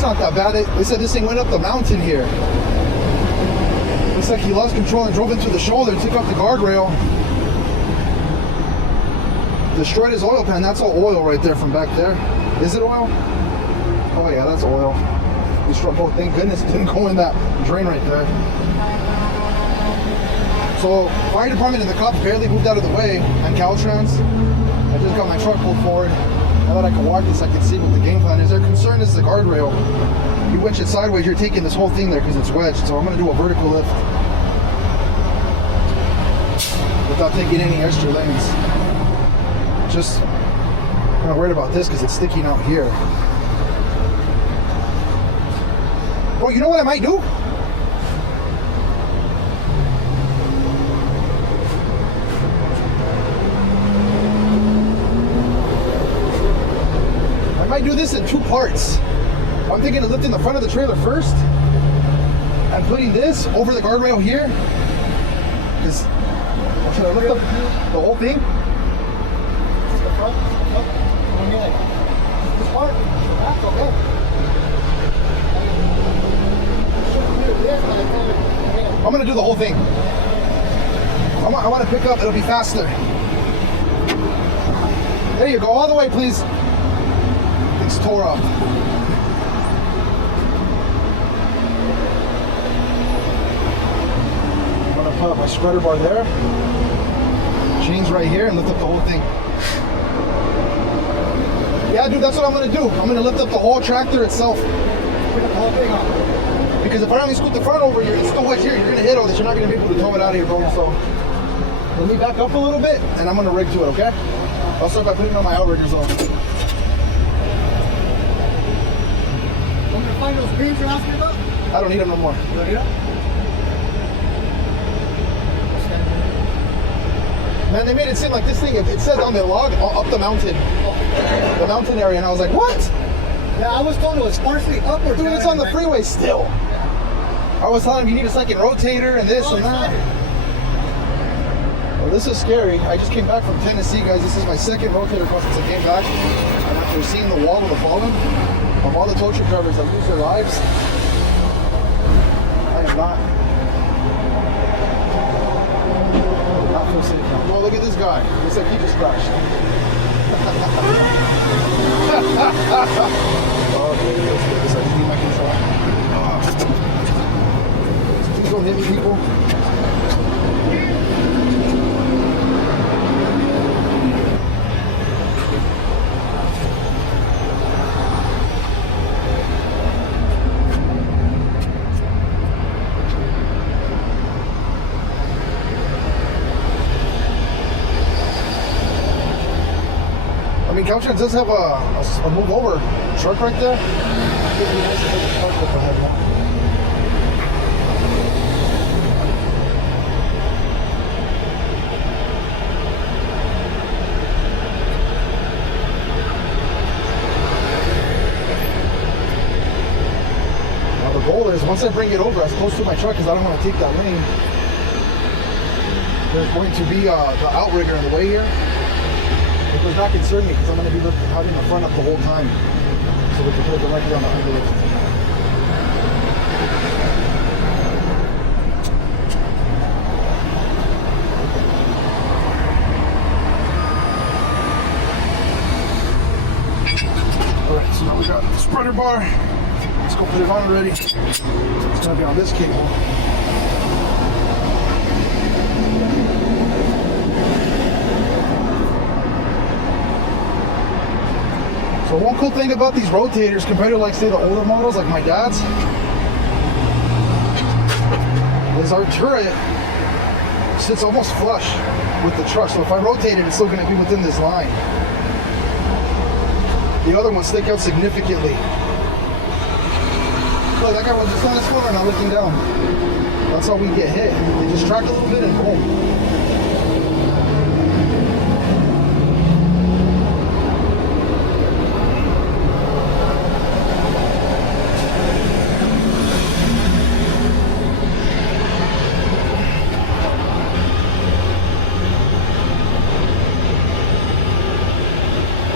That's not that bad. They said this thing went up the mountain here. Looks like he lost control and drove into the shoulder, took up the guardrail. Destroyed his oil pan. That's all oil right there from back there. Is it oil? Oh yeah, that's oil. Oh, thank goodness it didn't go in that drain right there. So, fire department and the cops barely moved out of the way on Caltrans. I just got my truck pulled forward. Now that I can walk this, I can see what the game plan is. Their concern is the guardrail. You winch it sideways, you're taking this whole thing there because it's wedged. So I'm going to do a vertical lift without taking any extra lanes. Just kind of worried about this because it's sticking out here. Oh, you know what I might do? I might do this in two parts. I'm thinking of lifting the front of the trailer first and putting this over the guardrail here. Because should I lift up the whole thing? This part? That's okay. I'm gonna do the whole thing. I want to pick up, it'll be faster. There you go, all the way please. It's tore up. I'm gonna put my spreader bar there. Chains right here and lift up the whole thing. Yeah, dude, that's what I'm gonna do. I'm gonna lift up the whole tractor itself. Pick up the whole thing up. Because if I only scoot the front over here, it's still wedged here. You're gonna hit all this. You're not gonna be able to tow it out of here, bro. So let me back up a little bit, and I'm gonna rig to it. Okay? I'll start by putting on my outrigger zone. Want me to find those greens you're asking about? I don't need them no more. You don't need them? Man, they made it seem like this thing. It says on the log up the mountain area, and I was like, what? Yeah, I was told it was partially upward. Dude, it's on the freeway still. I was telling him you need a second rotator and this and that. Well, this is scary. I just came back from Tennessee, guys. This is my second rotator cuff since I came back. And after seeing the wall of the fallen, of all the tow truck drivers that lose their lives, I am not feel safe now. Oh, look at this guy. Looks like he just crashed. Okay, let's get this. I just need my control. Please don't hit me, people. I mean, Caltrans does have a move over truck right there. Now the goal is once I bring it over as close to my truck, because I don't want to take that lane, there's going to be the outrigger in the way here. It does not concern me because I'm going to be having the front up the whole time, so we can put it directly on the underlift. Alright, so now we got the spreader bar. Let's go put it on already. It's going to be on this cable. So one cool thing about these rotators compared to, like, say, the older models like my dad's is our turret sits almost flush with the truck. So if I rotate it, it's still going to be within this line. The other ones stick out significantly. Look, that guy was just on his corner now looking down. That's how we get hit. They just track a little bit and boom.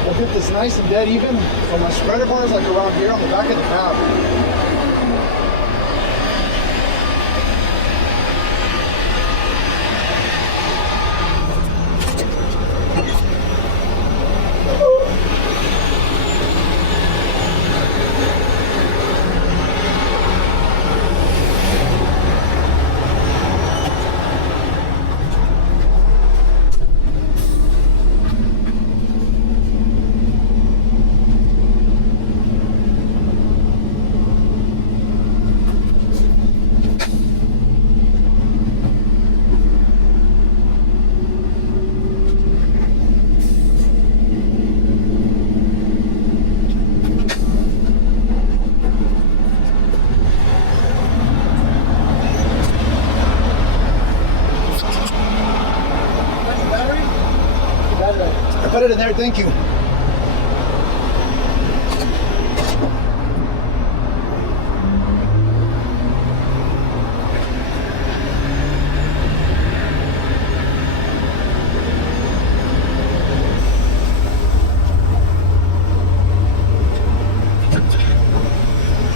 We'll get this nice and dead even. So So my spreader bar is like around here on the back of the cab. I put it in there, thank you.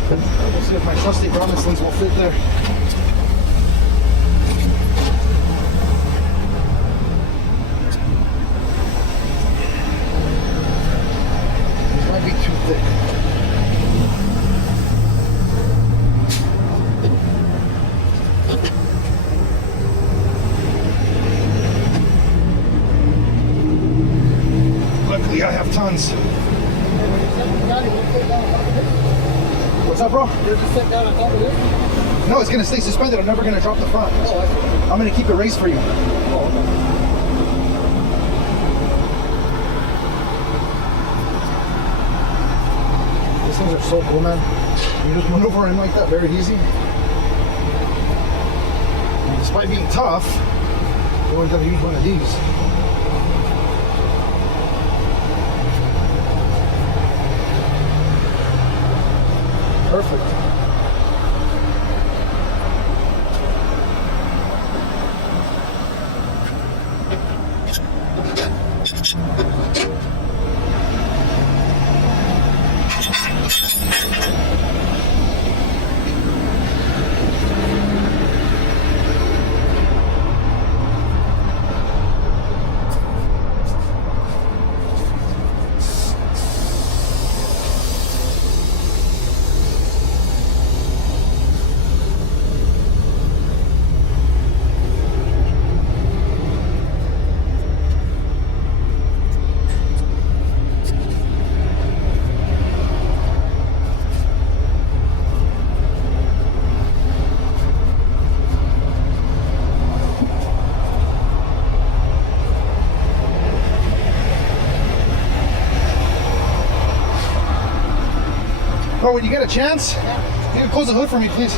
We'll see if my trusty promise lens will fit there. Too thick. Luckily, I have tons. What's up, bro? Did you sit down on top of this? No, it's gonna stay suspended. I'm never gonna drop the front. Oh, I see. I'm gonna keep it raised for you. Oh, okay. These things are so cool, man. You just maneuver in like that very easy. And despite being tough, you always gotta use one of these. Perfect. Bro, when you get a chance, you can close the hood for me, please.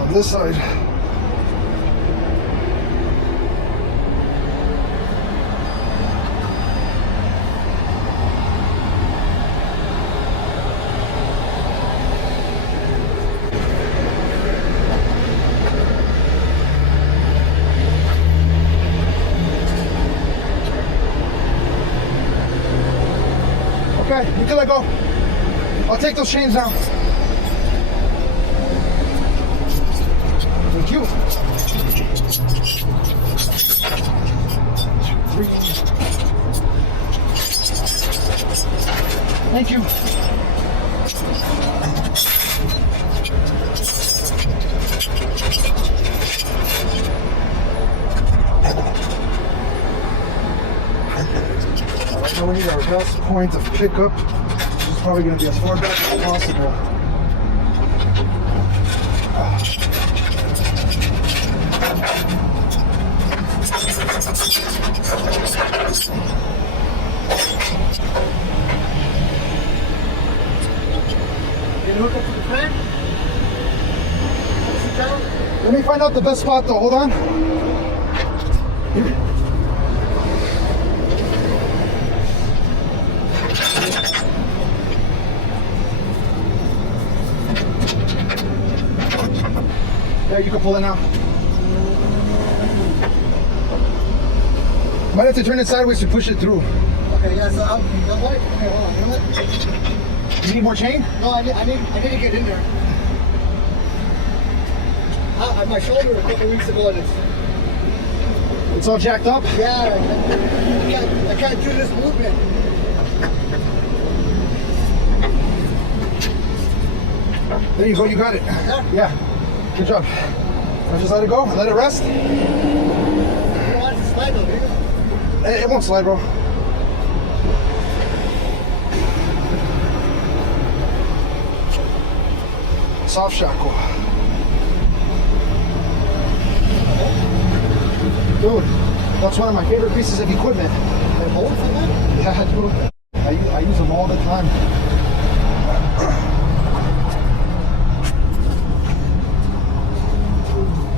On this side. Okay, you can let go. I'll take those chains down. Thank you. 2, 3. Thank you. best point of pickup is probably going to be as far back as possible. Can you hook up to the frame? Sit down. Let me find out the best spot though. Hold on. There, you can pull it now. Might have to turn it sideways to push it through. Okay, yeah, so I'll wait. Okay, hold on. You know what? You need more chain? No, I need to get in there. I had my shoulder a couple weeks ago and It's all jacked up? yeah, I can't do this movement. There you go, you got it. Yeah. Good job. Now just let it go, let it rest. You don't want it to slide though, do you? It won't slide, bro. Soft shackle. Dude, that's one of my favorite pieces of equipment. And hold for that? Yeah, dude. I use them all the time.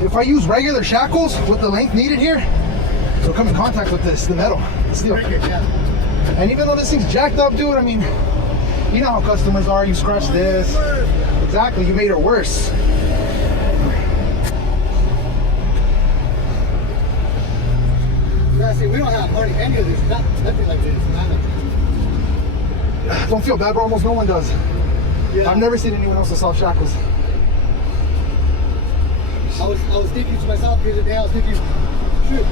If I use regular shackles with the length needed here, it'll come in contact with the metal, the steel. Yeah. And even though this thing's jacked up, dude, I mean, you know how customers are. You scratch this. Exactly, you made it worse. Yeah, see, we don't have hardly any of this. Nothing like this. Don't feel bad, bro. Almost no one does. Yeah. I've never seen anyone else with soft shackles. I was thinking to myself the other day, I was thinking, shoot,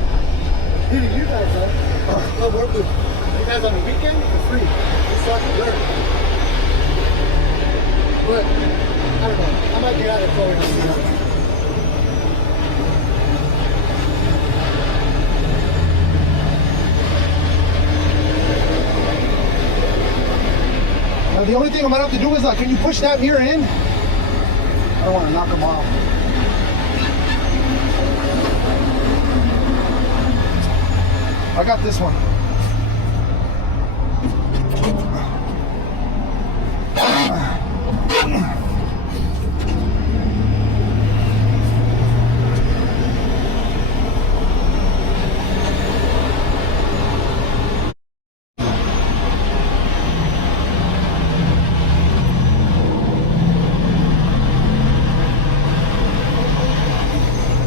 hitting you guys up. I'll work with you guys on the weekend for free. Just so I can learn. But, I don't know. I might get out of throwing this. Now, the only thing I might have to do is, can you push that mirror in? I don't want to knock them off. I got this one.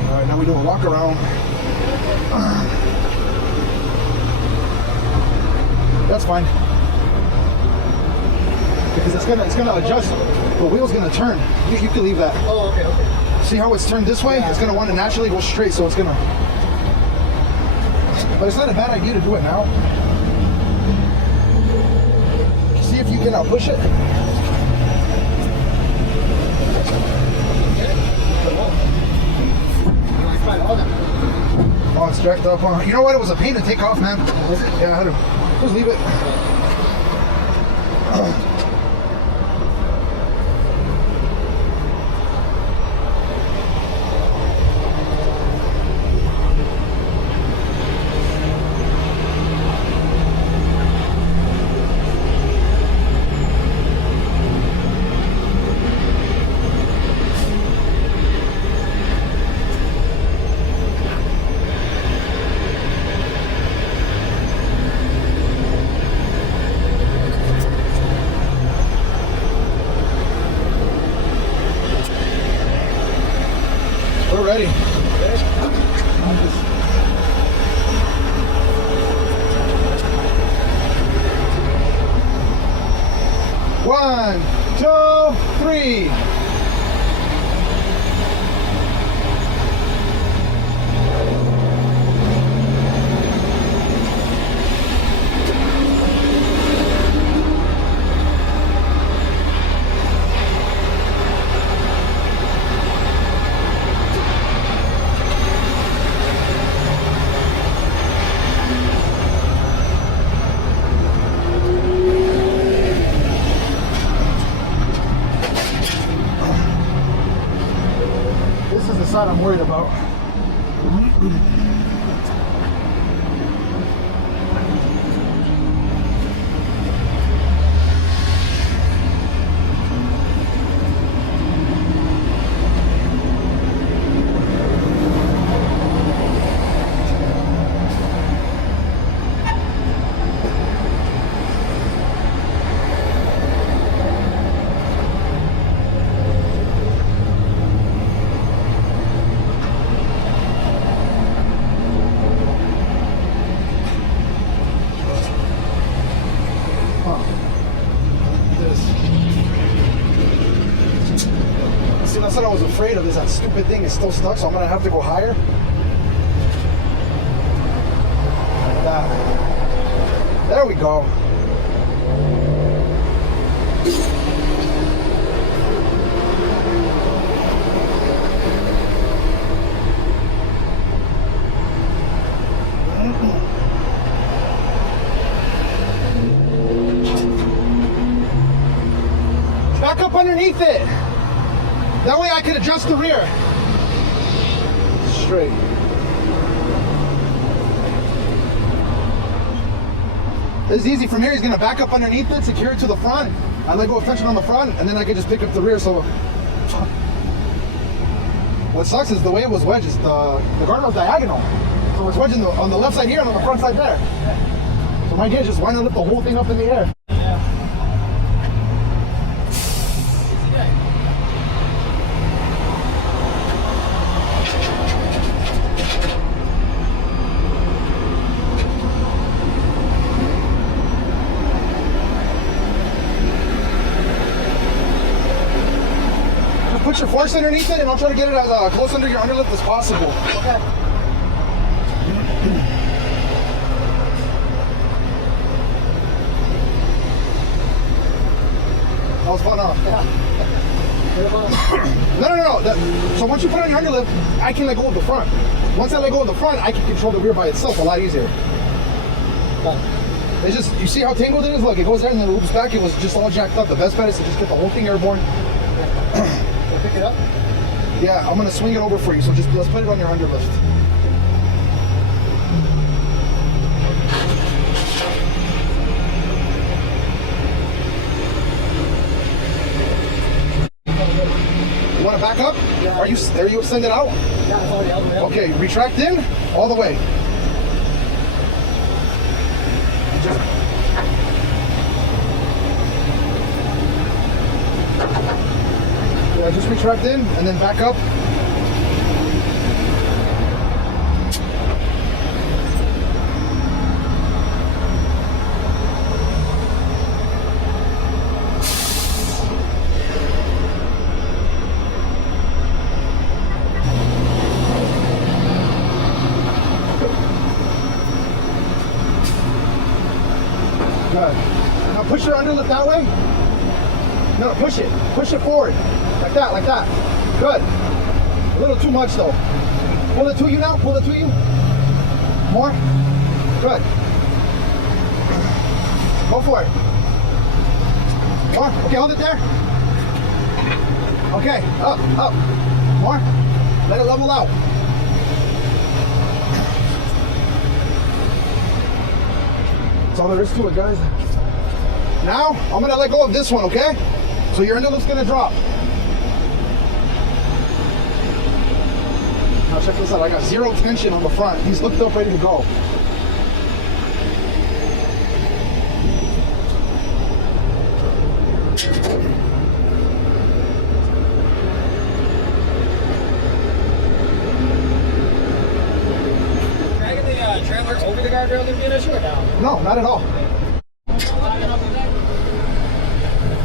All right, now we do a walk around. That's fine. Because it's gonna adjust. The wheel's gonna turn. You can leave that. Oh, okay, okay. See how it's turned this way? It's gonna want to naturally go straight, so it's gonna. But it's not a bad idea to do it now. See if you can push it. Oh, it's jacked up. You know what? It was a pain to take off, man. Yeah, I had to. Just leave it. We're ready. One, two, three. the side I'm worried about. See, that's what I was afraid of, is that stupid thing is still stuck, so I'm gonna have to go higher. Like that. There we go. Back up underneath it. That way I could adjust the rear. Straight. This is easy. From here, he's gonna back up underneath it, secure it to the front. I let go of tension on the front, and then I can just pick up the rear. So what sucks is the way it was wedged is the guardrail's diagonal. So it's wedged on the left side here and on the front side there. So my idea is just why not lift the whole thing up in the air? Put your force underneath it, and I'll try to get it as close under your underlift as possible. Okay. That was fun, huh? Yeah. No. So once you put it on your underlift, I can let go of the front. Once I let go of the front, I can control the rear by itself a lot easier. It's just, you see how tangled it is? Look, it goes there and then it loops back. It was just all jacked up. The best bet is to just get the whole thing airborne. Pick it up? Yeah, I'm gonna swing it over for you, so just let's put it on your underlift. You wanna back up? Yeah. Are you extended out? Yeah, it's already out. Okay, retract in, all the way. Just retract in and then back up. Good. Now push your underlift that way. No, push it. Push it forward. Like that. Good. A little too much though. Pull it to you now. Pull it to you. More. Good. Go for it. More. Okay, hold it there. Okay, up. More. Let it level out. That's all there is to it, guys. Now, I'm gonna let go of this one, okay? So your underlift's gonna drop. Now check this out, I got zero tension on the front. He's hooked up, ready to go. Dragging the trailer over the guardrail would be an issue or no? No, not at all.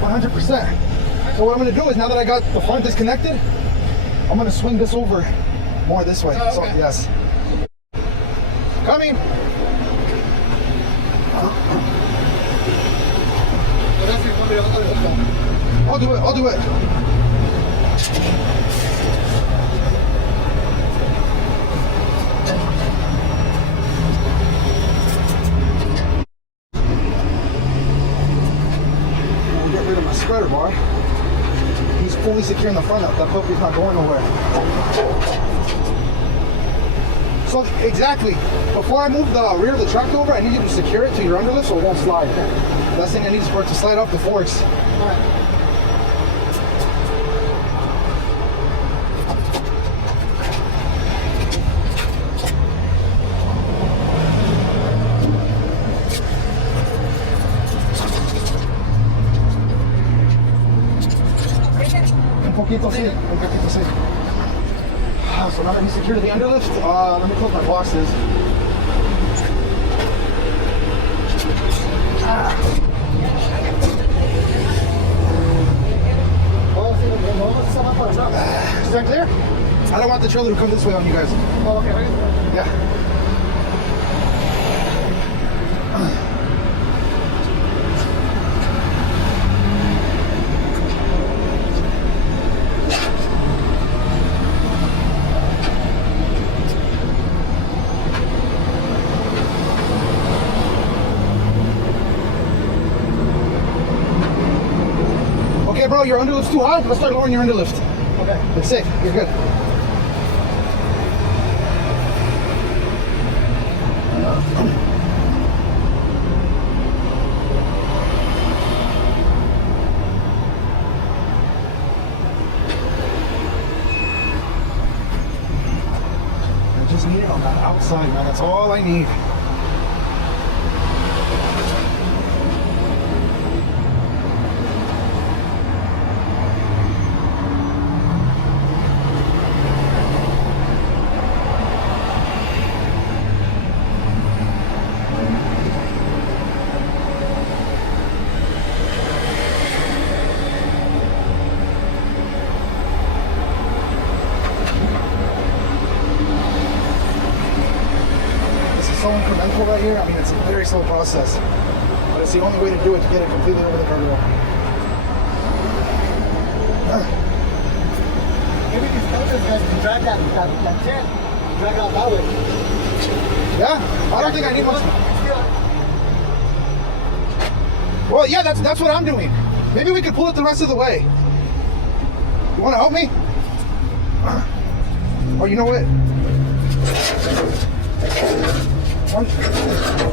100%. So what I'm gonna do is, now that I got the front disconnected, I'm gonna swing this over more this way. Oh, okay. So, yes. Coming. I'll do it. We'll get rid of my spreader bar. He's fully secure in the front. That puppy's not going nowhere. So exactly, before I move the rear of the tractor over, I need you to secure it to your underlift so it won't slide. Last thing I need is for it to slide off the forks. Un poquito sí. So now that he's secured to the underlift, let me close my boxes. Is that clear? I don't want the trailer to come this way on you guys. Oh, okay. Yeah. Okay, bro, your underlift's too high. Let's start lowering your underlift. Okay. It's safe. You're good. I just need it on that outside, man. That's all I need. So incremental right here. I mean, it's a very slow process, but it's the only way to do it to get it completely over the guardrail. Maybe these couches guys can drag that tent, drag it out that way. Yeah, I don't think I need much. Well, yeah, that's what I'm doing. Maybe we could pull it the rest of the way. You want to help me? Oh, you know what?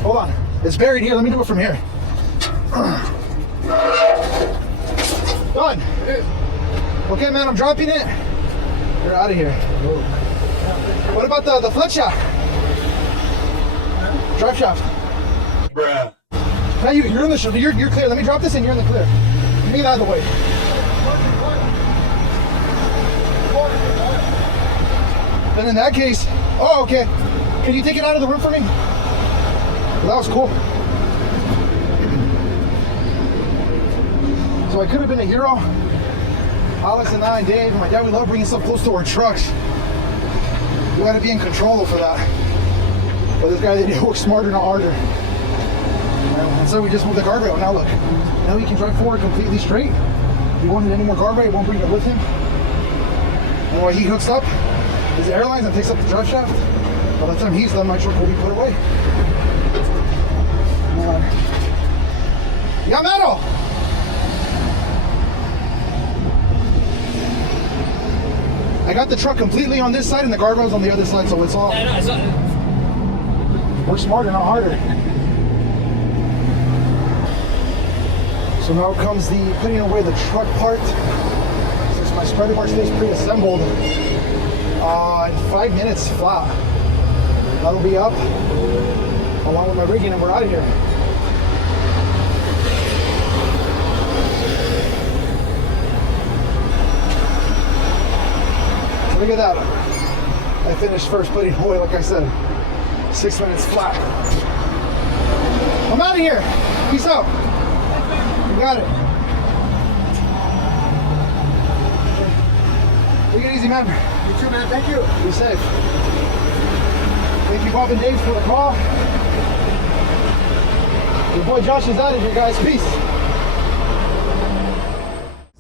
Hold on. It's buried here. Let me do it from here. Done. Okay, man, I'm dropping it. You're out of here. What about the flat shaft? Drive shaft. Bruh. Now you're in the you're clear. Let me drop this and you're in the clear. Get me out of the way. Then in that case, oh, okay. Can you take it out of the room for me? Well, that was cool. So I could have been a hero. Alex and I and Dave and my dad, we love bringing stuff close to our trucks. We got to be in control for that. But this guy, they work smarter, not harder. And so we just moved the guardrail. Now look, now he can drive forward completely straight. If he wanted any more guardrail, he won't bring it with him. And while he hooks up his airlines and takes up the drive shaft, by the time he's done, my truck will be put away. Yeah, metal! I got the truck completely on this side and the guardrail's on the other side, so it's all... We're smarter, not harder. So now comes the putting away the truck part. Since my spreader bar stays pre-assembled, in 5 minutes flat. That'll be up along with my rigging and we're out of here. So look at that. I finished first putting away, like I said. 6 minutes flat. I'm out of here. Peace out. You got it. Take it easy, man. You too, man. Thank you. Be safe. Thank you, Bob and Dave, for the call. Your boy Josh is out of here, guys. Peace.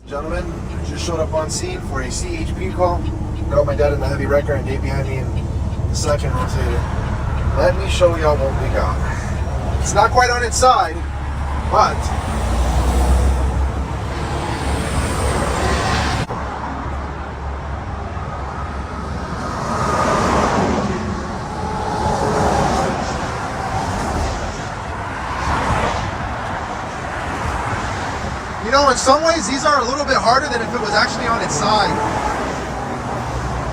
Gentlemen, I just showed up on scene for a CHP call. Got my dad in the heavy wrecker and Dave behind me in the second rotator. Let me show y'all what we got. It's not quite on its side, but know, in some ways, these are a little bit harder than if it was actually on its side.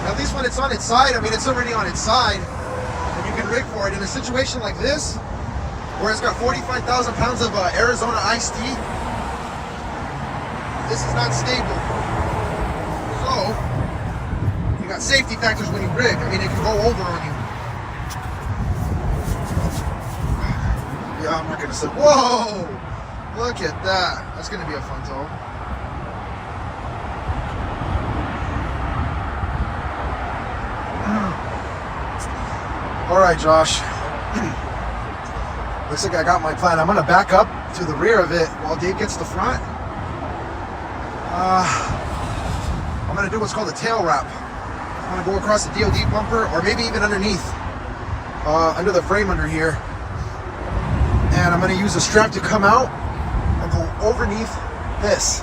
At least when it's on its side, I mean, it's already on its side, and you can rig for it. In a situation like this, where it's got 45,000 pounds of Arizona iced tea, this is not stable. So, you got safety factors when you rig. I mean, it can go over on you. Yeah, I'm not gonna say, whoa! Look at that. That's gonna be a fun tow. All right, Josh. Looks like I got my plan. I'm gonna back up to the rear of it while Dave gets the front. I'm gonna do what's called a tail wrap. I'm gonna go across the DOD bumper, or maybe even underneath, under the frame under here. And I'm gonna use a strap to come out and go underneath this,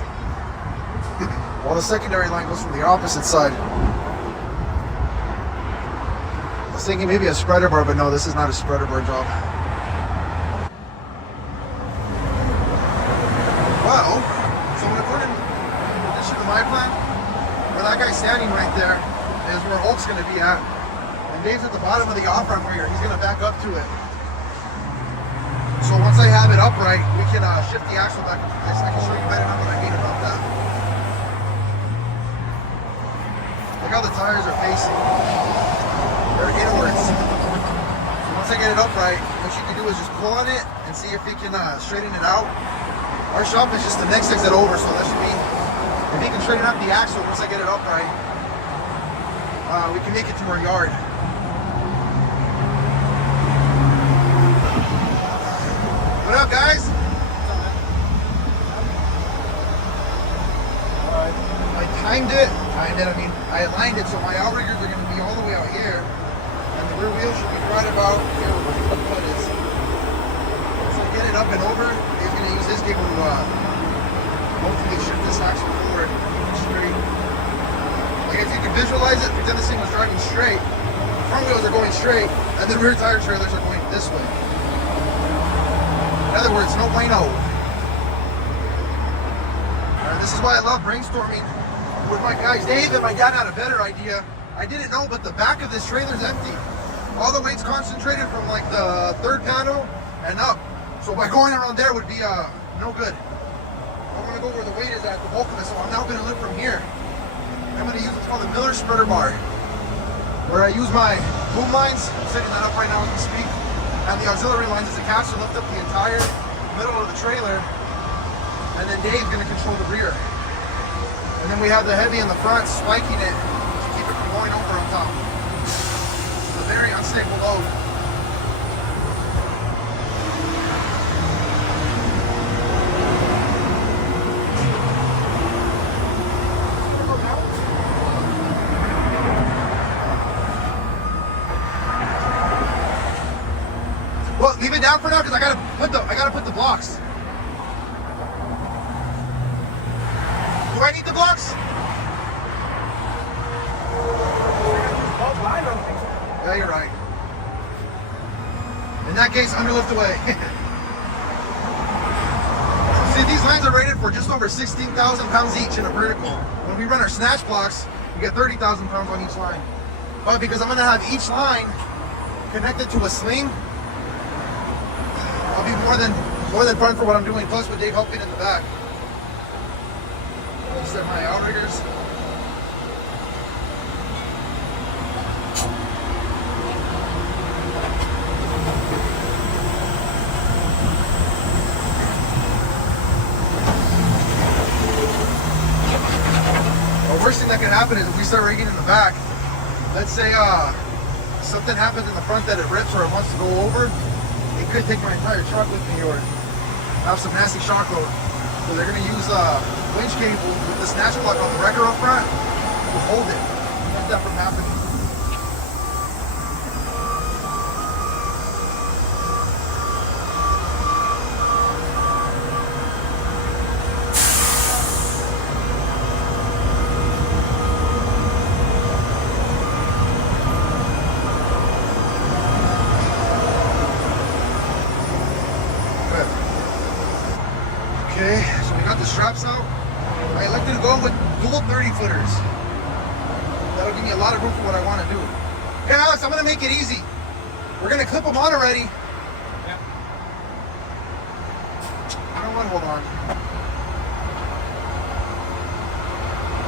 while the secondary line goes from the opposite side. I was thinking maybe a spreader bar, but no, this is not a spreader bar job. Well, so I'm gonna put in addition to my plan, where that guy's standing right there is where Hulk's gonna be at. And Dave's at the bottom of the off-ramp where he's gonna back up to it. So once I have it upright, we can shift the axle back into place. I can show you better now what I mean about that. Look how the tires are facing. They're inwards. So once I get it upright, what you can do is just pull on it and see if you can straighten it out. Our shop is just the next exit over, so that should be, if you can straighten out the axle once I get it upright, we can make it to our yard. What up, guys? I timed it. I mean, I aligned it so my outriggers are going to be all the way out here, and the rear wheel should be right about here where the cut is. Once I get it up and over, he's going to use this cable to hopefully shift this axle forward straight. Like if you can visualize it, pretend this thing was driving straight. The front wheels are going straight, and the rear tire trailers are going this way. In other words, no bueno. This is why I love brainstorming with my guys. Dave and my dad had a better idea. I didn't know, but the back of this trailer's empty. All the weight's concentrated from like the third panel and up. So by going around there would be no good. I want to go where the weight is at, the bulk of it, so I'm now going to lift from here. I'm going to use what's called a Miller spreader bar, where I use my boom lines. I'm setting that up right now as we speak. And the auxiliary lines as a catch to lift up the entire middle of the trailer, and then Dave's going to control the rear. And then we have the heavy in the front spiking it to keep it from going over on top. It's a very unstable load. Well, leave it down for now because I gotta put the blocks. Do I need the blocks? Yeah, you're right. In that case, underlift away. See, these lines are rated for just over 16,000 pounds each in a vertical. When we run our snatch blocks, we get 30,000 pounds on each line. But because I'm gonna have each line connected to a sling, I'll be more than fun for what I'm doing, plus with Dave helping in the back. I'll set my outriggers. The worst thing that can happen is if we start rigging in the back, let's say something happens in the front that it rips or it wants to go over, it could take my entire truck with me or have some nasty shock load. So they're going to use winch cable with the snatch block on the wrecker up front to hold it, keep that from happening. straps out, I elected to go with dual 30-footers. That'll give me a lot of room for what I want to do. Hey Alex, I'm gonna make it easy. We're gonna clip them on already. Yeah. You know what? Hold on.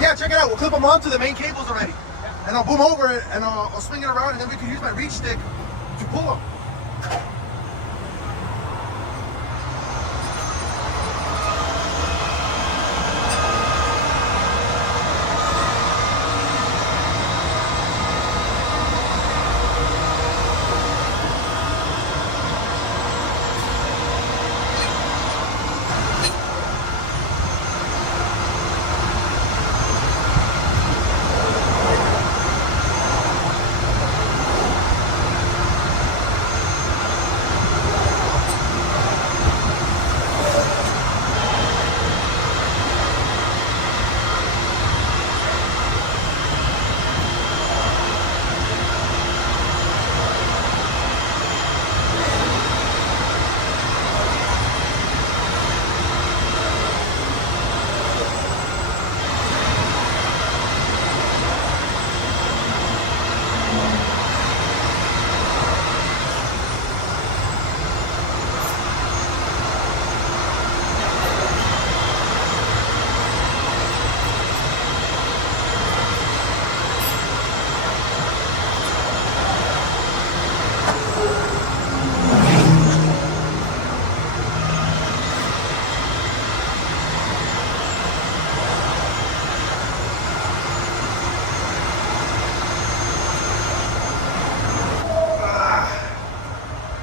Yeah, check it out. We'll clip them onto the main cables already. Yeah. And I'll boom over it and I'll swing it around and then we can use my reach stick to pull them.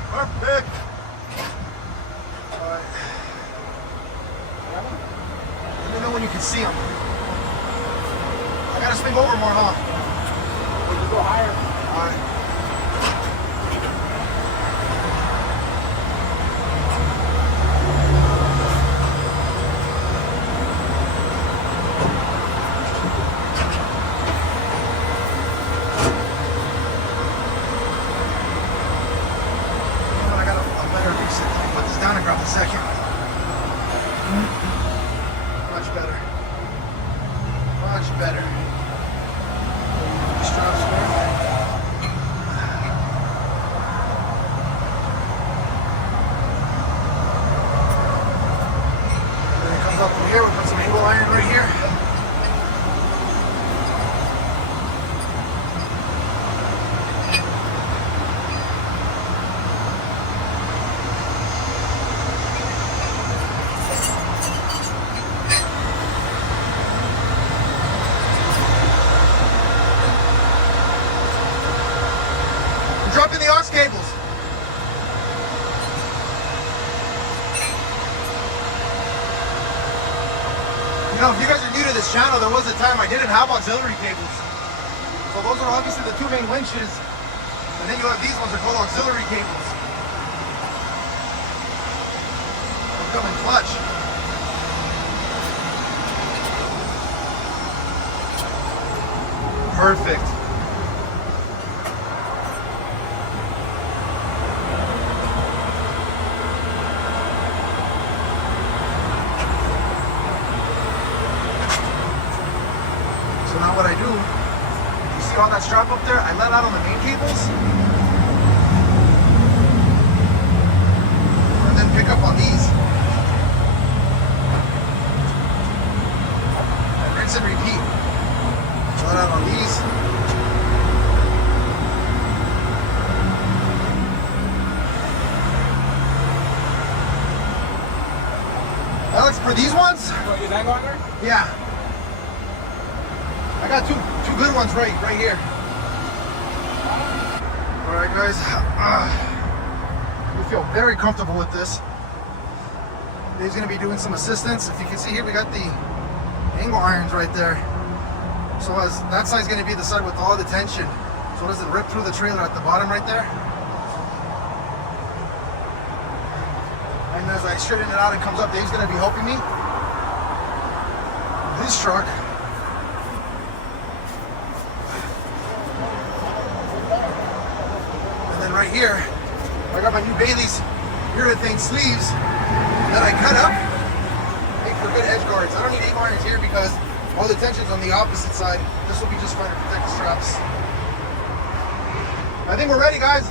Perfect. Alright. Let me know when you can see them. I gotta swing over more, huh? When you go higher. Alright. Second. Much better. Much better. Straps work. Then it comes up from here. We'll put some angle iron right here. Dropping the aux cables. You know, if you guys are new to this channel, there was a time I didn't have auxiliary cables. So those are obviously the two main winches. And then you have these ones that are called auxiliary cables. They come in clutch. Perfect. So now what I do, you see all that strap up there? I let out on the main cables. And then pick up on these. And rinse and repeat. Let out on these. Alex, for these ones? What, is that longer? Yeah. I got two good ones right here. All right, guys. We feel very comfortable with this. Dave's gonna be doing some assistance. If you can see here, we got the angle irons right there. So as that side's gonna be the side with all the tension, so it doesn't rip through the trailer at the bottom right there. And as I straighten it out and comes up, Dave's gonna be helping me with his truck. Right here, I got my new Bailey's urethane sleeves that I cut up, make for good edge guards. I don't need 8 here because all the tension's on the opposite side. This will be just fine to protect the straps. I think we're ready, guys.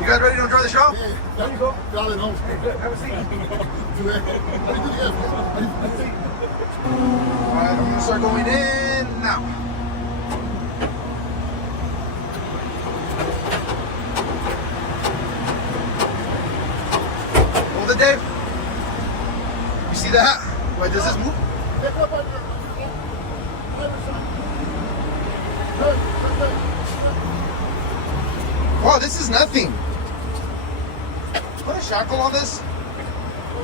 You guys ready to enjoy the show? Yeah, there you go. Got it home. Have a seat. All Alright, I'm gonna start going in now. Hold it, Dave. You see that? Wait, does this move? Wow, this is nothing. Put a shackle on this.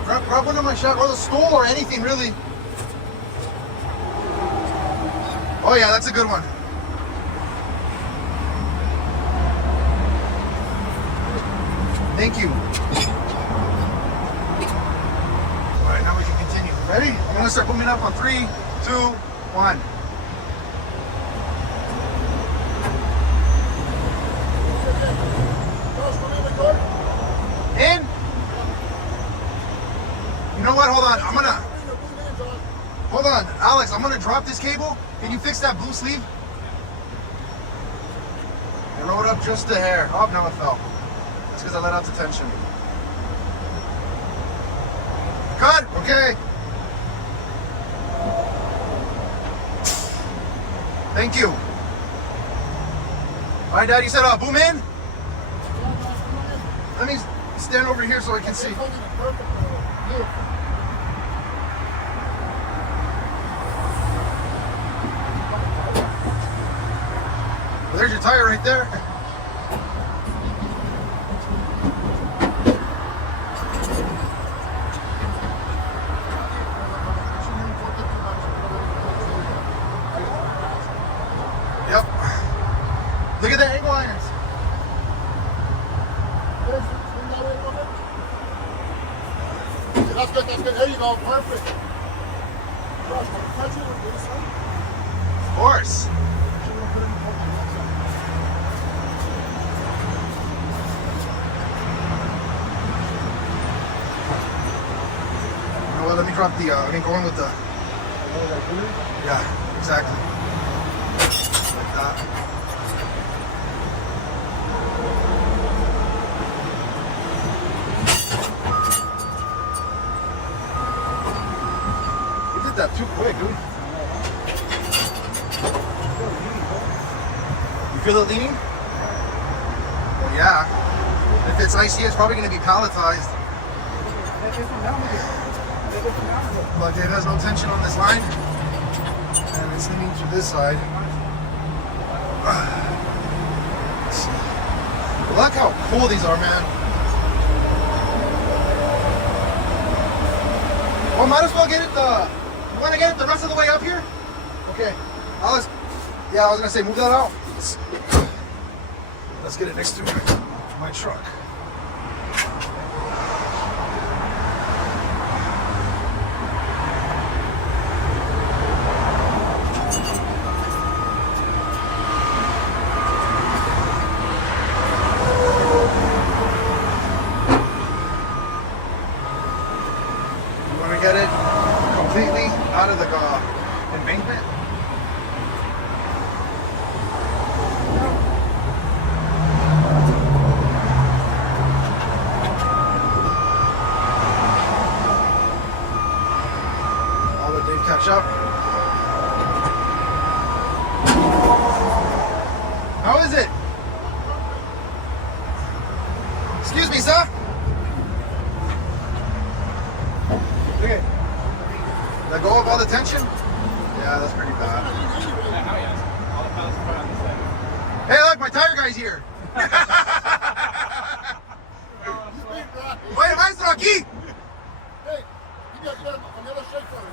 Grab one of my shackles, or the stool, or anything really. Oh yeah, that's a good one. Thank you. All right, now we can continue. Ready? I'm gonna start putting it up on 3, 2, 1. In. You know what? Hold on. Hold on, Alex. I'm gonna drop this cable. Can you fix that blue sleeve? And roll it up just a hair. Oh, now it fell. That's because I let out the tension. Cut. Okay. Thank you. All right, Dad. You said boom in. Let me stand over here so I can see. Well, there's your tire right there. Yep. Look at the angle irons. That's good, that's good. There you go, perfect. Of course. You know what, let me drop the, go in with the... Yeah, exactly. Like that. That too quick, dude. You feel it leaning? Well, yeah. If it's icy, it's probably going to be palletized. But it has no tension on this line, and it's leaning to this side. Look how cool these are, man. Well, might as well get it you want to get it the rest of the way up here? Okay. I was gonna say move that out. Let's get it next to my truck. You want to get it completely out of the embankment? I'll let Dave catch up. How is it? Excuse me, sir. Okay. Let go of all the tension? Yeah, that's pretty bad. Hey, look, my tire guy's here. Oye, maestro, aquí. Hey, you got another shake for me.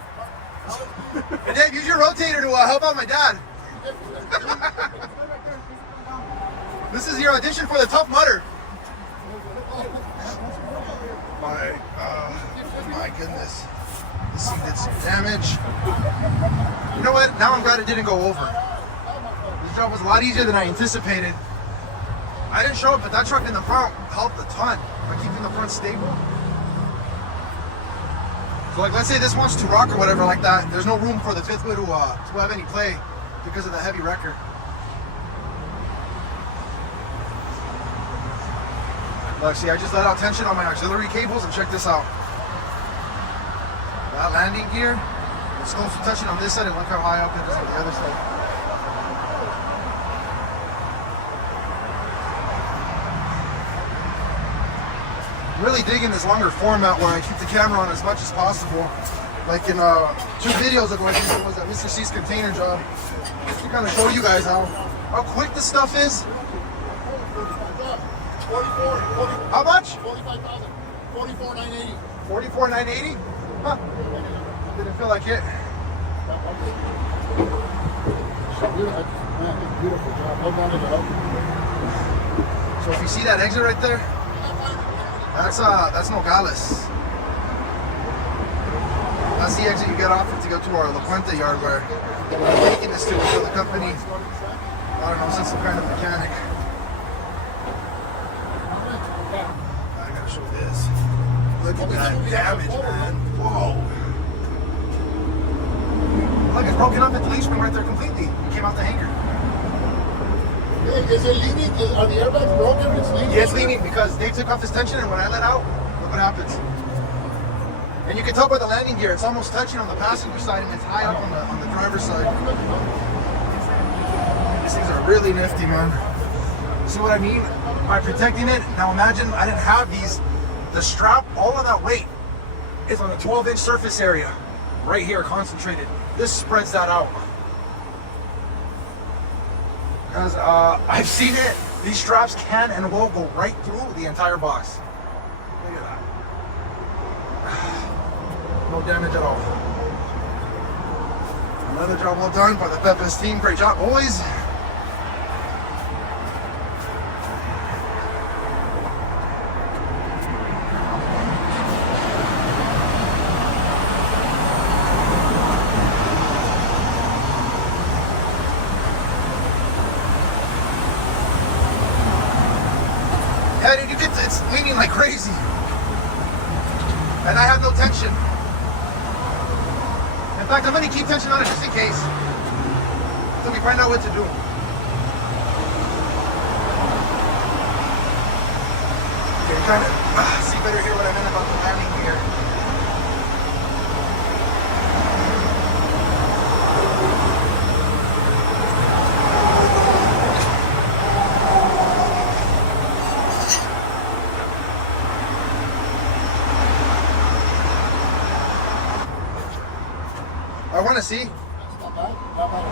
Hey, Dave, use your rotator to help out my dad. This is your audition for the Tough Mudder. My goodness. This thing did some damage. You know what? Now I'm glad it didn't go over. This job was a lot easier than I anticipated. I didn't show it, but that truck in the front helped a ton by keeping the front stable. So like, let's say this wants to rock or whatever like that, there's no room for the fifth wheel to have any play because of the heavy wrecker. Look, see, I just let out tension on my auxiliary cables, and check this out. That landing gear, it's close to touching on this side, and look how high up it is on the other side. Really digging this longer format where I keep the camera on as much as possible. Like in 2 videos ago, I think it was at Mr. C's container job, to kind of show you guys how quick this stuff is. 44. How much? 45,000. 44,980. 44,980? Huh. Didn't feel like it. Beautiful job. I wanted to help you. So if you see that exit right there, that's Nogales. That's the exit you get off to go to our La Puente yard where we're taking this to the company. I don't know, since some kind of mechanic. I gotta show this. Look at that damage, man. Whoa. Look, it's broken up at the leaf spring right there completely. It came out the hanger. Hey, is it leaning? Are the airbags broken? It's leaning? Yeah, it's leaning because they took off this tension, and when I let out, look what happens. And you can tell by the landing gear, it's almost touching on the passenger side, and it's high up on the driver's side. These things are really nifty, man. See what I mean? By protecting it, now imagine I didn't have these. The strap, all of that weight is on a 12-inch surface area, right here, concentrated. This spreads that out. Because I've seen it. These straps can and will go right through the entire box. Look at that. No damage at all. Another job well done by the Pepe's team. Great job, boys. Yeah, dude, it's leaning like crazy. And I have no tension. In fact, I'm gonna keep tension on it just in case. Until we find out what to do. Okay, I'm trying to see better here what I meant about the landing gear. I want to see. Not bad. Not bad.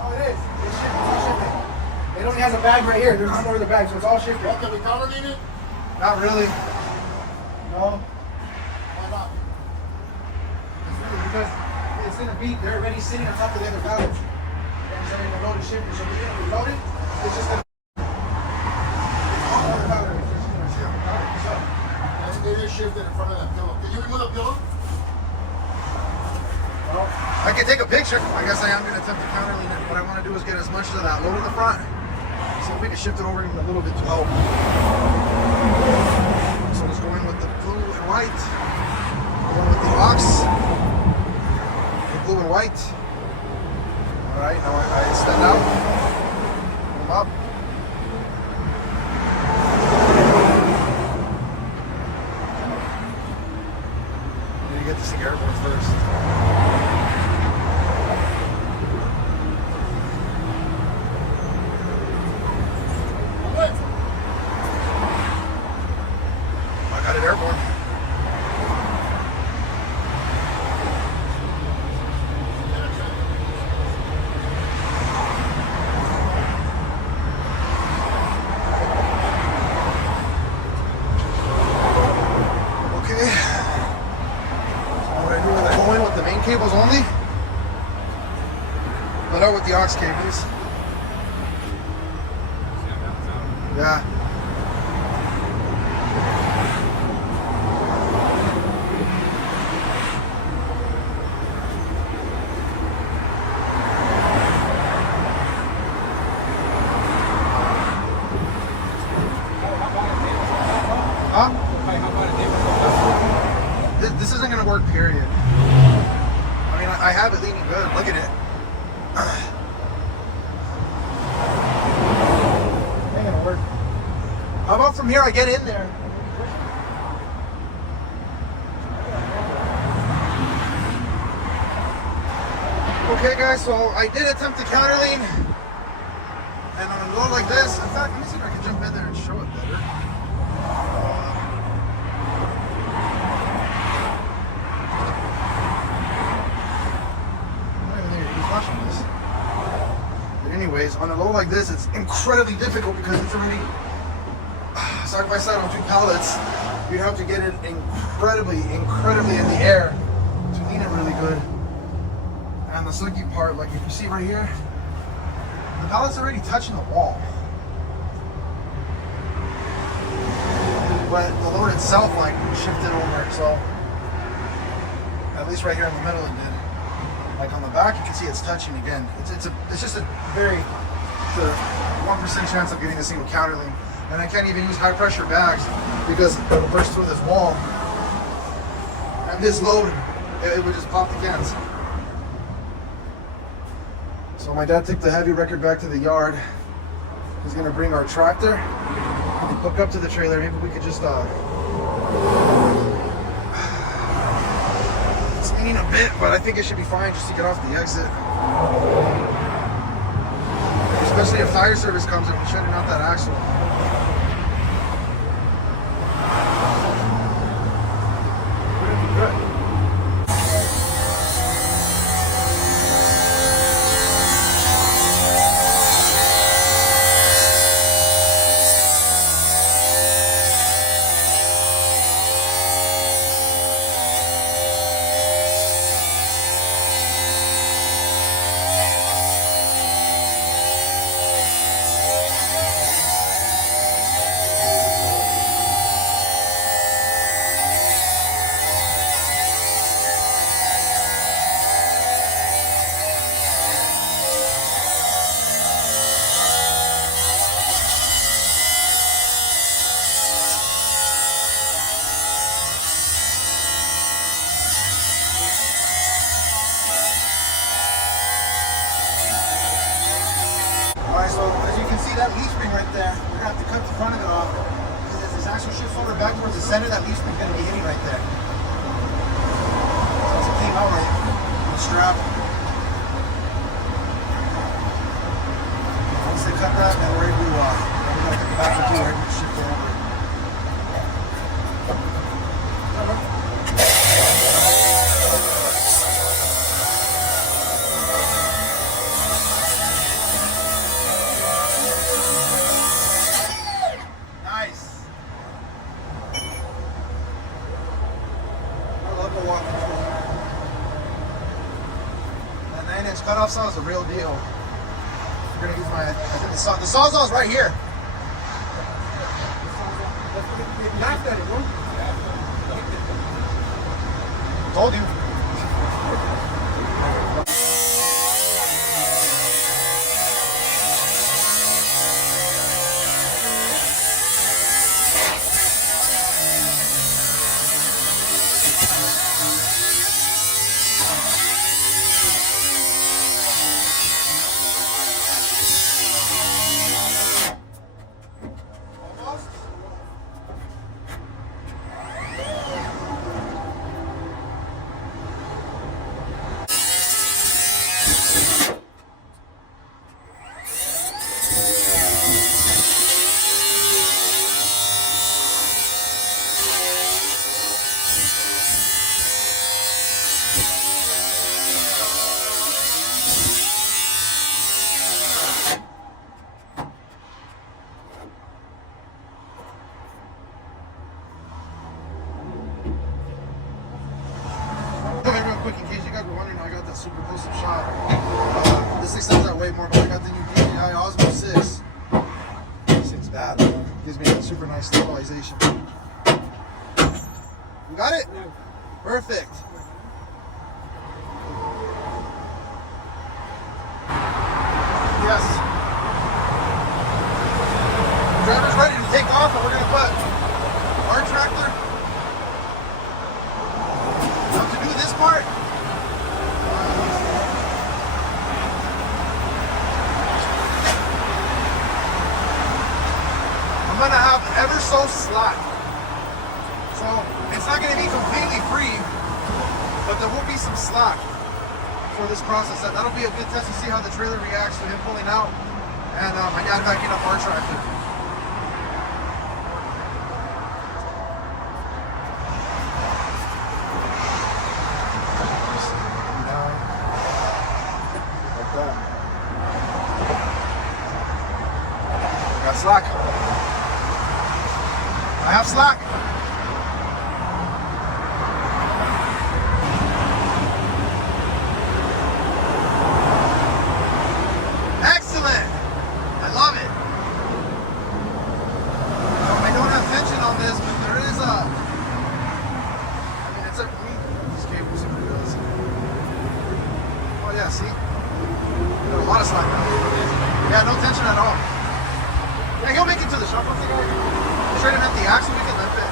Oh, it is. It's shifting. It only has a bag right here. There's no more other bag, so it's all shifting. Well, can we counterlean it? Not really. No. Why not? Because it's going to be, they're already sitting on top of the other valves. And so they're loaded shifting. So we're going to load it. It's just going to. It is shifted in front of that pillow. Can you remove the pillow? Well, I can take a picture. I guess I am going to attempt to counterlean it. What I want to do is get as much of that load in the front. See if we can shift it over even a little bit too low. So let's go in with the blue and white. Go in with the ox. The blue and white. Alright, now I stand out. Pull them up. I need to get this thing airborne first. I got it airborne. Okay. So what I do is I go in with the main cables only. Let out with the aux cables. Yeah. I have it leaning good. Look at it. Ain't gonna work. How about from here I get in there? Okay guys, so I did attempt to counter lean. And on a load like this, in fact, let me see if I can jump in there and show it better. I don't even think he's watching this. But anyways, on a load like this, it's incredibly difficult because it's already side by side on 2 pallets. You have to get it incredibly in the air to lean it really good. And the sucky part, like if you see right here, the pallet's already touching the wall. But the load itself like shifted over, so at least right here in the middle it did. Like on the back you can see it's touching again. It's just a very 1% chance of getting a single counter lean. And I can't even use high pressure bags because it'll burst through this wall. And this load, it would just pop the cans. So my dad took the heavy record back to the yard. He's gonna bring our tractor and hook up to the trailer. Maybe we could just it's leaning a bit, but I think it should be fine just to get off the exit. Especially if fire service comes and we're shutting out that axle. Good. So as you can see that leaf spring right there, we're gonna have to cut the front of it off because as this axle shifts over back towards the center, that leaf spring's gonna be hitting right there. So as it came out right on the strap. Once they cut that, then we're able to put the back into it and shift it over. That 9-inch cutoff saw is the real deal. We're gonna use my, I think the sawzall is right here. Laughed at it, bro. Told you. Quick, in case you guys were wondering, I got that super close-up shot. This extends out way more, but I got the new DJI Osmo 6. This thing's bad. Gives me a super nice stabilization. You got it? Perfect. Yes. The driver's ready to take off, and we're going to put our tractor. Now to do this part, so slack. So it's not going to be completely free, but there will be some slack for this process. That'll be a good test to see how the trailer reacts to him pulling out and my dad backing up our tractor. Like that. I got slack. I have slack. Excellent. I love it. I don't have tension on this, but there is a. I mean, it's like these cables are reals. Oh yeah, see? There's a lot of slack now. Yeah, no tension at all. Yeah, he'll make it to the shop once again. Straight him at the axle, we can lift it.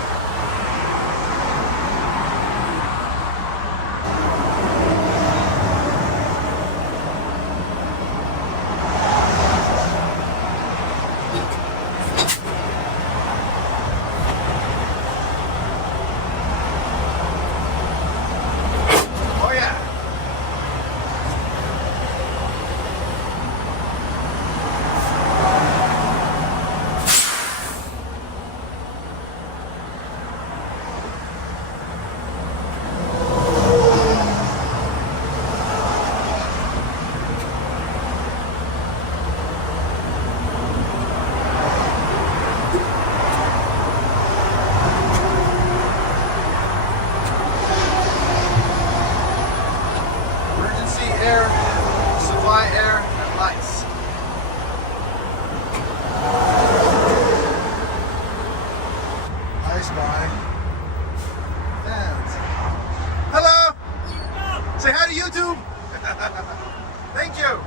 Oh yeah. Air, supply air, and lights. Nice guy. Fans. Hello! Say hi to YouTube! Thank you!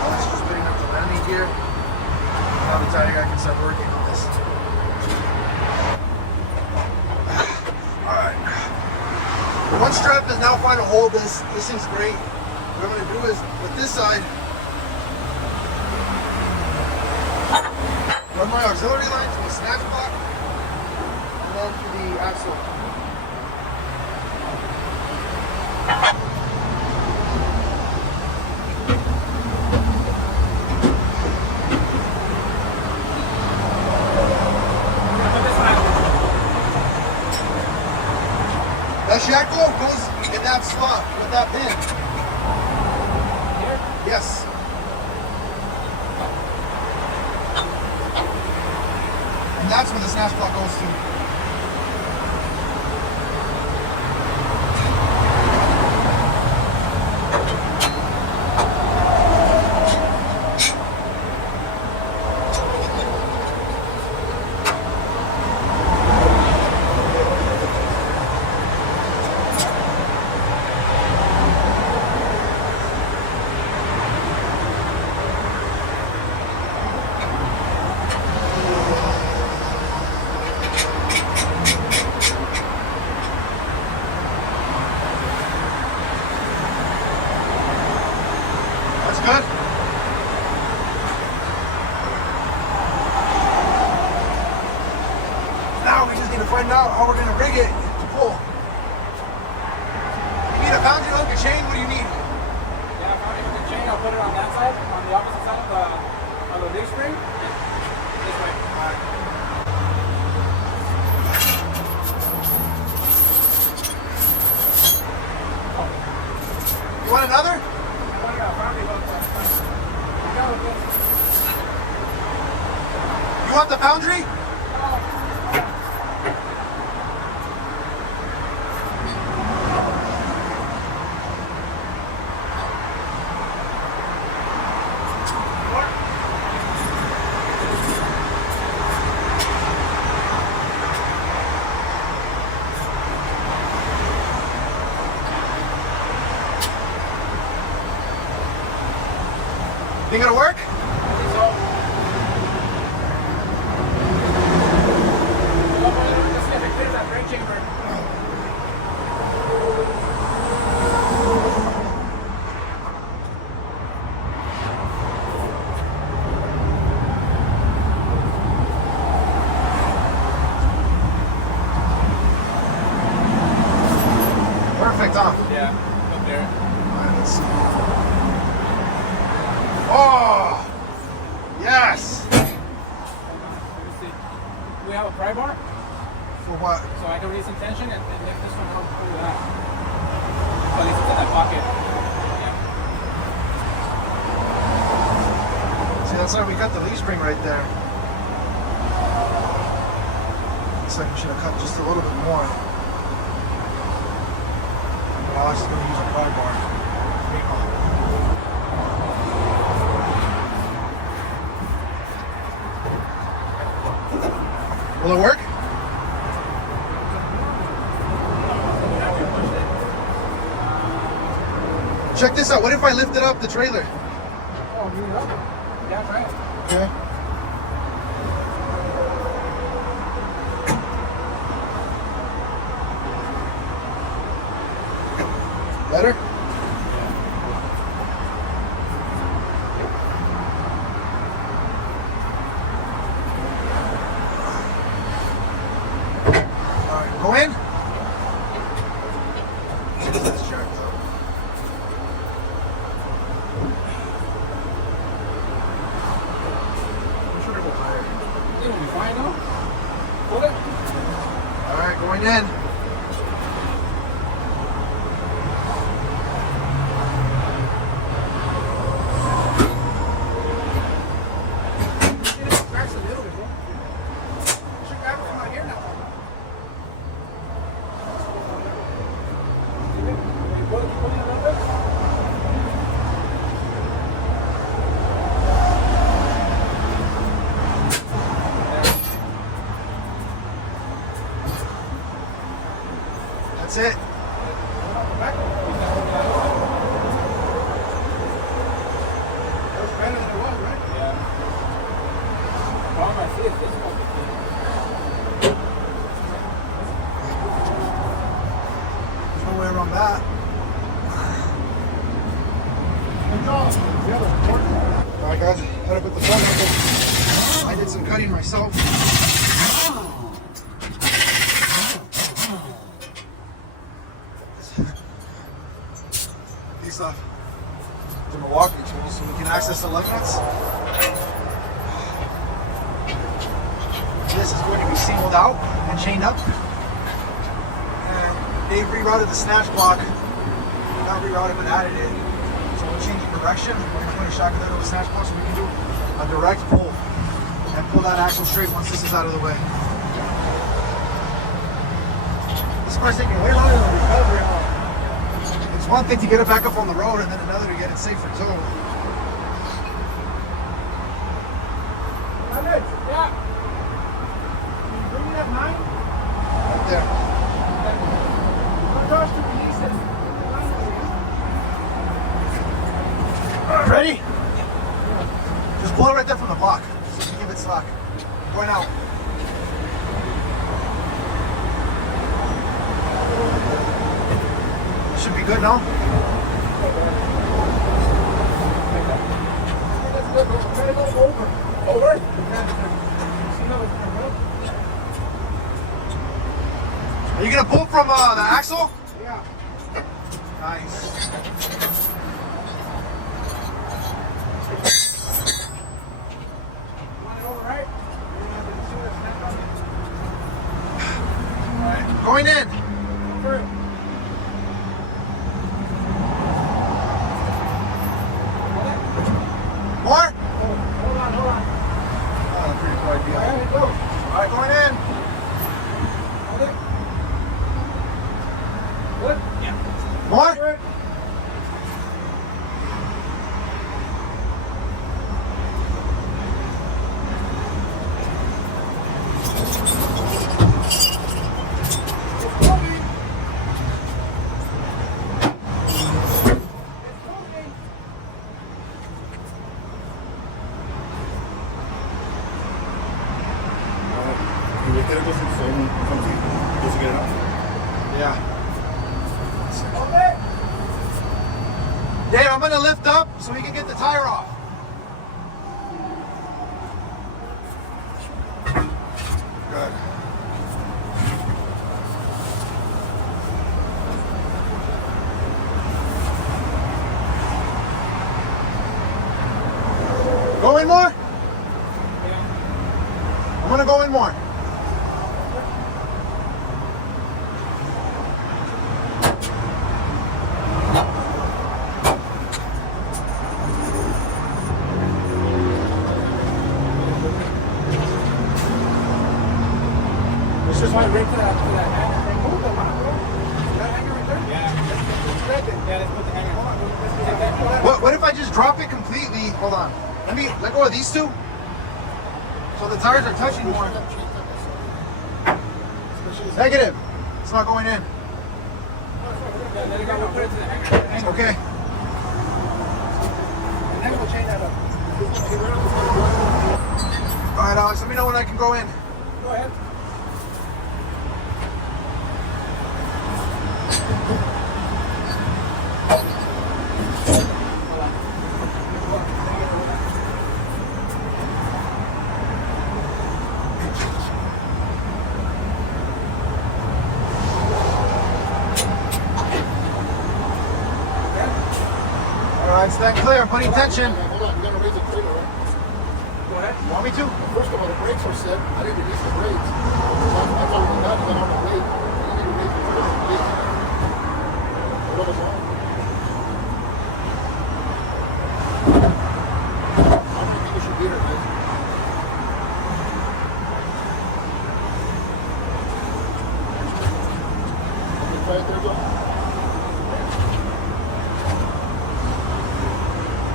Oh, this is just putting up the landing gear. I'll be tired, I can start working on this. Alright. One strap is now fine to hold this. This thing's great. What I'm going to do is, with this side, run my auxiliary line to the snatch block, and then to the axle. That shackle goes in that slot with that pin. Here? Yes. And that's where the snatch block goes to. That's good. Now we just need to find out how we're going to rig it to pull. You need a boundary hook, a chain, what do you need? Yeah, if I want to put the chain, I'll put it on that side, on the opposite side of the leaf spring. This way. Alright. You want another? You want the boundary? Think it'll work? have a pry bar, For what? so I can release some tension and lift this one out over that. So at least it's in that pocket. Yeah. See, that's why we got the leaf spring right there. Looks like we should have cut just a little bit more. But I was just going to use a pry bar. Will it work? Check this out. What if I lifted up the trailer? Oh, you know? Yeah, try it. Okay. Better? Alright, go in. Let's check out. I'm sure it'll go higher. It'll be fine, though. Hold it. Alright, going in. It cracks a little bit, bro. You should grab it from out here now. You pull it a little bit. That's it. Back. That was better than it was, right? Yeah. Problem I see is this one. There's no way around that. Alright guys, head up at the front. I did some cutting myself. These the Milwaukee tools so we can access the lug nuts. This is going to be singled out and chained up. And they've rerouted the snatch block. Not rerouted, but added it. So we'll change the direction. We're going to put a shock over the snatch block so we can do a direct pull and pull that axle straight once this is out of the way. This car's taking way longer than the recovery. It's one thing to get it back up on the road and then another to get it safe for tow. Yeah. Can you bring me that 9? Right there. Josh, to release it. Ready? Just pull it right there from the block. So you can give it slack. Going out. Should be good now. That's good. We're trying to go over. Over? See how it's going to Are you gonna pull from the axle? Yeah. Nice. Want it over, right? Alright, going in. Over it. More? Hold on. Oh, pretty cool idea. There you go. Alright, going in. Hold it. Good? Yeah. More? Over it. Yeah. Dave, I'm gonna lift up so we can get the tire off. Good. Go in more? Yeah. I'm gonna go in more. It's just right to that hanger. Remove the one, bro. That hanger right there? Yeah. Let's put the hanger. Hold on. Let's take that. What if I just drop it completely? Hold on. Let me let go of these two. So the tires are touching more. Negative. It's not going in. Yeah, let it go. We'll put it to the hanger. Okay. And then we'll chain that up. All right, Alex. Let me know when I can go in. Go ahead. All right, stand clear. I'm putting tension. Hold on, you gotta raise the trailer, right? Go ahead. You want me to? First of all, the brakes are set. I didn't release the brakes. So I thought we got it on the weight. You need to raise the trailer. What was wrong? I don't think you should beat her, man. Try it there, Joe.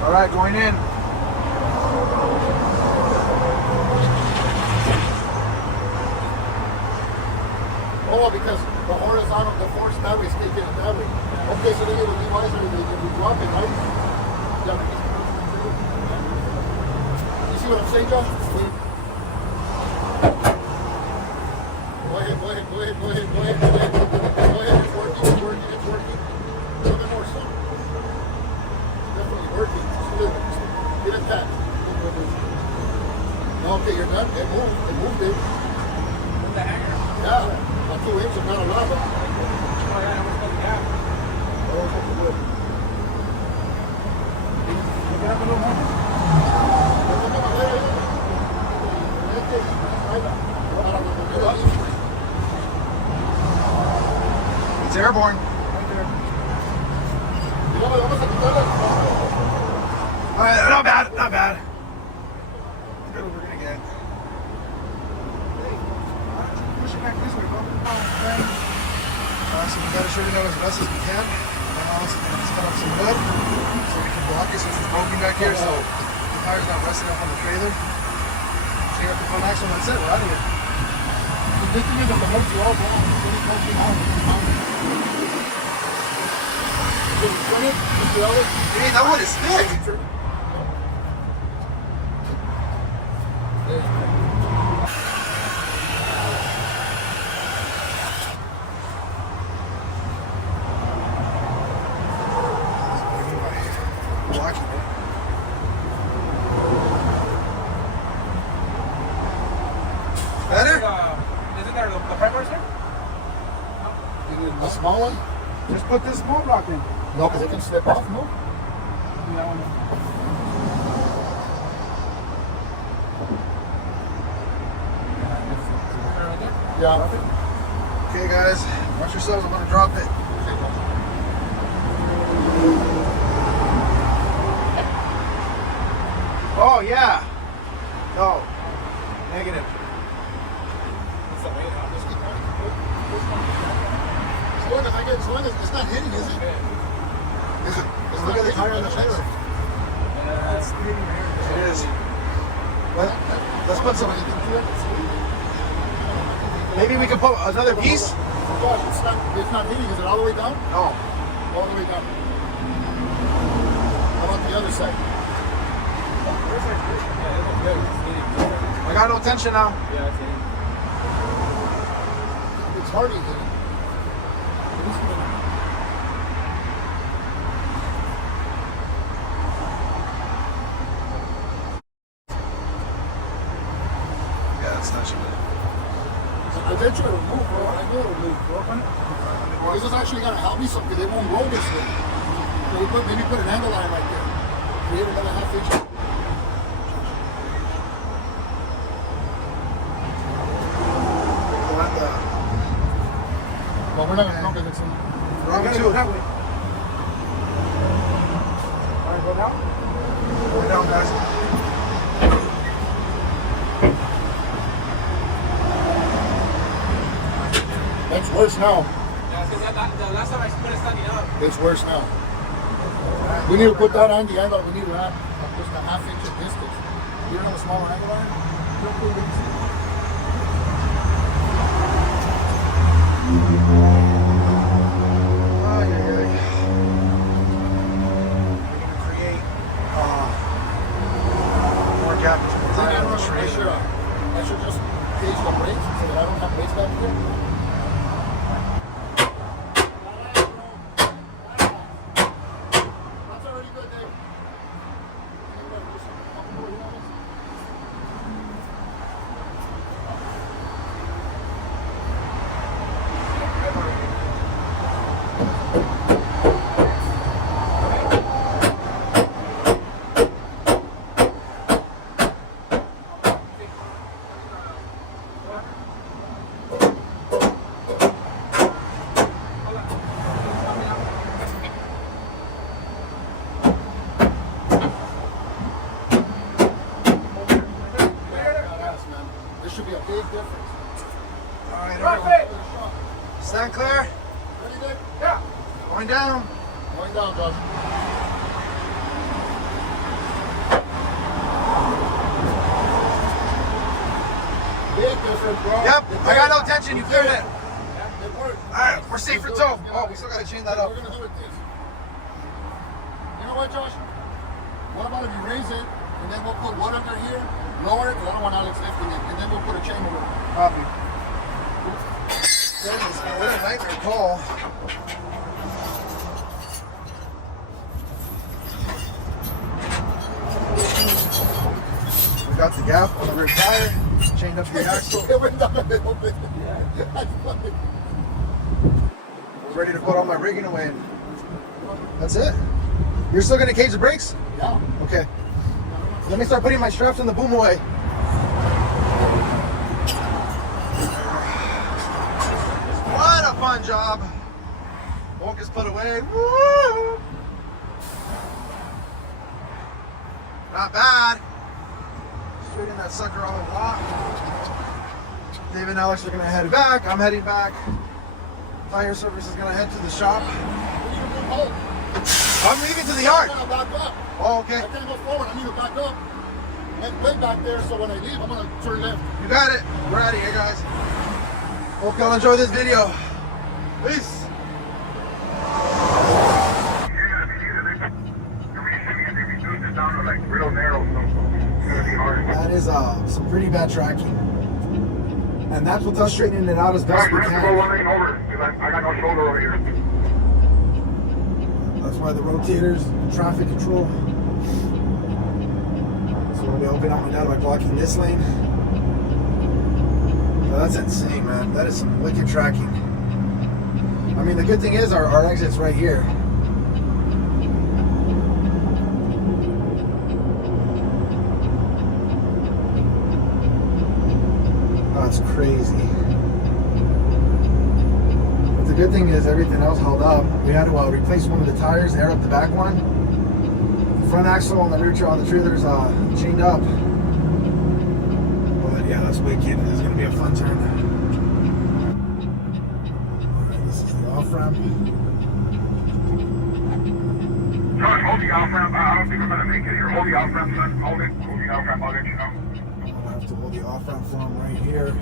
All right, going in. Oh, because the horizontal, the force that way is taking it that way. Okay, so then it would be wiser if we drop it, right? Yeah, but you see what I'm saying, Josh? Go ahead, go ahead, go ahead, go ahead, go ahead, go ahead. Go ahead, it's working, it's working, it's working. A little bit more so. Definitely working. Just a little bit. Get it back. Okay, you're done. It moved it. Move the hanger. Yeah. About 2 inches, not a lot, but Oh, yeah, I'm going to gap. oh, okay, good. Pick it up a little more. It's airborne. All right, not bad, not bad. Good, we're gonna get. Push it back this way, bro. So we gotta shorten out as best as we can. Now let's cut off some wood so we can block it since it's broken back here. So the tire's not resting up on the trailer. Chain up the front axle, and that's it. We're out of here. The good thing is that the motor you all wrong. Hey, that wood is thick. Better? Isn't there the front doors here? The small one? Just put this small block in. No, because it can slip off, no? Do that one. Right there. Yeah. Okay, guys, watch yourselves. I'm gonna drop it. Oh yeah. No. Negative. As long as it's not hitting, is it? Look at the tire on the trailer. It is. Well, let's put some. Maybe we can put another piece. Gosh, it's not hitting. Is it all the way down? No. All the way down. How about the other side? I got no tension now. Yeah, it's hitting. It's hardly hitting. Yeah, it's touching it. Eventually it'll move, bro. I know it'll move, bro. This is actually gonna help me some because they won't roll this way. So maybe put an angle line right there. Create another half inch. Well, we're not gonna know because it's in. Wrong Gotta two. go that way. All right, go down. Go down, guys. worse now. Yeah, because the last time I put it standing up. It's worse now. We need to put that on the angle. We need to have just a half-inch of distance. You don't have a smaller angle iron? Don't put it in. More gap between the tire and the I trailer. should just cage the brakes so that I don't have brakes back here. That's already good, Dave. There should be a big difference. Alright, Perfect! stand clear. Ready, Dave? Yeah. Going down. Going down, Josh. Big difference, bro. Yep, I got no tension. You cleared it. It worked. Alright, we're safe for tow. Oh, we still gotta chain that up. We're gonna do it this. You know what, Josh? What about if you raise it and then we'll put wood under here, lower it, because I don't want Alex lifting it, and then we'll put a chain over it. Copy. Goodness, man, what a nightmare call. We got the gap on the rear tire, chained up to the axle. It went down a little bit. That's funny. We're ready to put all my rigging away. That's it. You're still gonna cage the brakes? Yeah. Okay. Let me start putting my straps in the boom away. What a fun job. Bulk is put away. Woo! Not bad. Straighten that sucker all the lot. Dave and Alex are gonna head back. I'm heading back. Tire service is gonna head to the shop. I'm leaving to the yard. I'm gonna back up. Oh, okay. I can't go forward. I need to back up. And way back there, so when I leave, I'm gonna turn left. You got it. We're out of here, guys. Hope y'all enjoy this video. Peace. That is some pretty bad tracking. And that's with us straightening it out as best we can. I got no shoulder over here. That's why the rotators, traffic control. So we'll be opening up my dad by blocking this lane. But that's insane, man. That is some wicked tracking. I mean, the good thing is our exit's right here. That's crazy. But the good thing is everything else held up. We had to replace one of the tires, air up the back one. The front axle on the rear on the trailer's chained up. But yeah, that's wicked. This is gonna be a fun turn. Alright, this is the off ramp. Josh, hold the off ramp. I don't think I'm gonna make it here. Hold the off ramp, son. Hold it. Hold the off ramp. I'll let you know. I'm gonna have to hold the off ramp for him right here.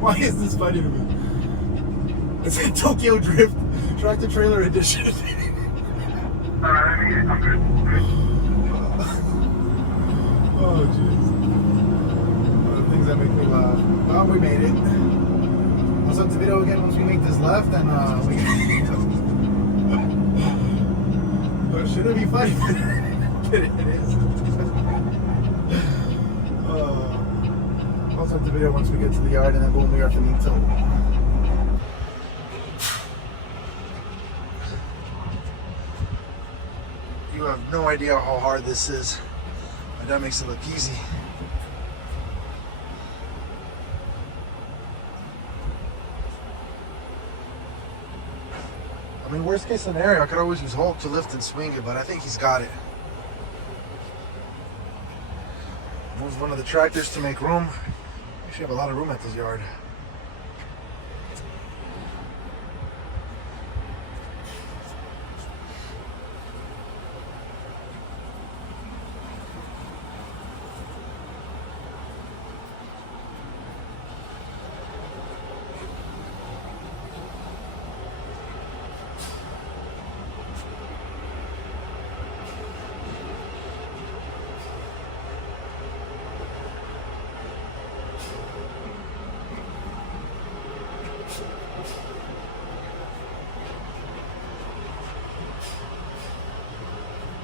Why is this funny to me? It's a Tokyo Drift tractor trailer edition. Alright, I made it. I'm good. Oh jeez. One of the things that make me laugh. Well, we made it. I'll start the video again once we make this left and we well, shouldn't be funny, but it is. I'll start the video once we get to the yard and then boom, we are finito. You have no idea how hard this is. My dad makes it look easy. I mean, worst case scenario, I could always use Hulk to lift and swing it, but I think he's got it. Move one of the tractors to make room. Actually have a lot of room at this yard.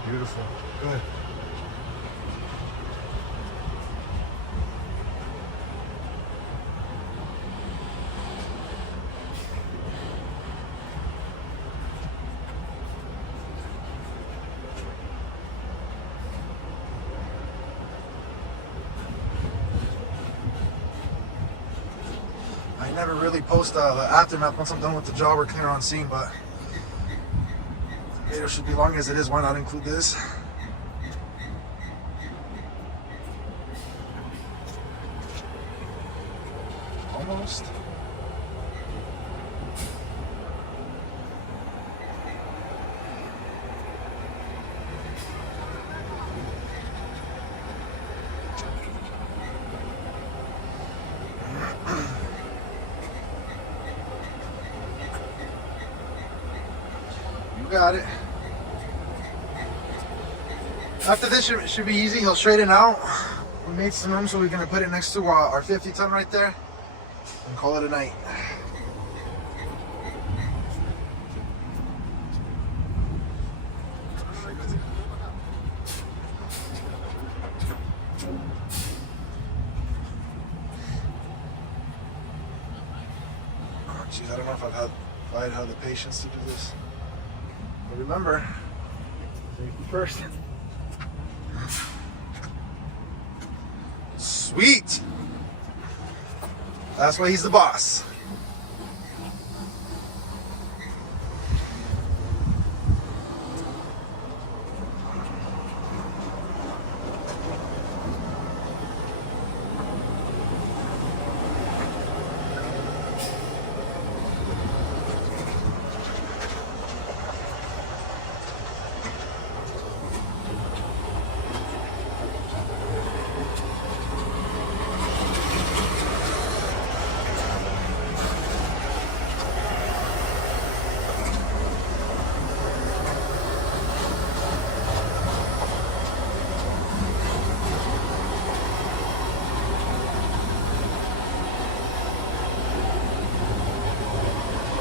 Beautiful. Good. I never really post the aftermath once I'm done with the job or clear on scene, but video should be long as it is. Why not include this? Almost. You got it. After this should be easy. He'll straighten out. We made some room, so we're gonna put it next to our 50 ton right there and call it a night. Oh, geez, I don't know if I'd had the patience to do this. But remember, safety first. Sweet. That's why he's the boss.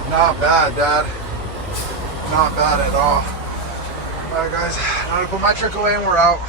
Not bad, Dad. Not bad at all. Alright guys, now to put my truck away and we're out.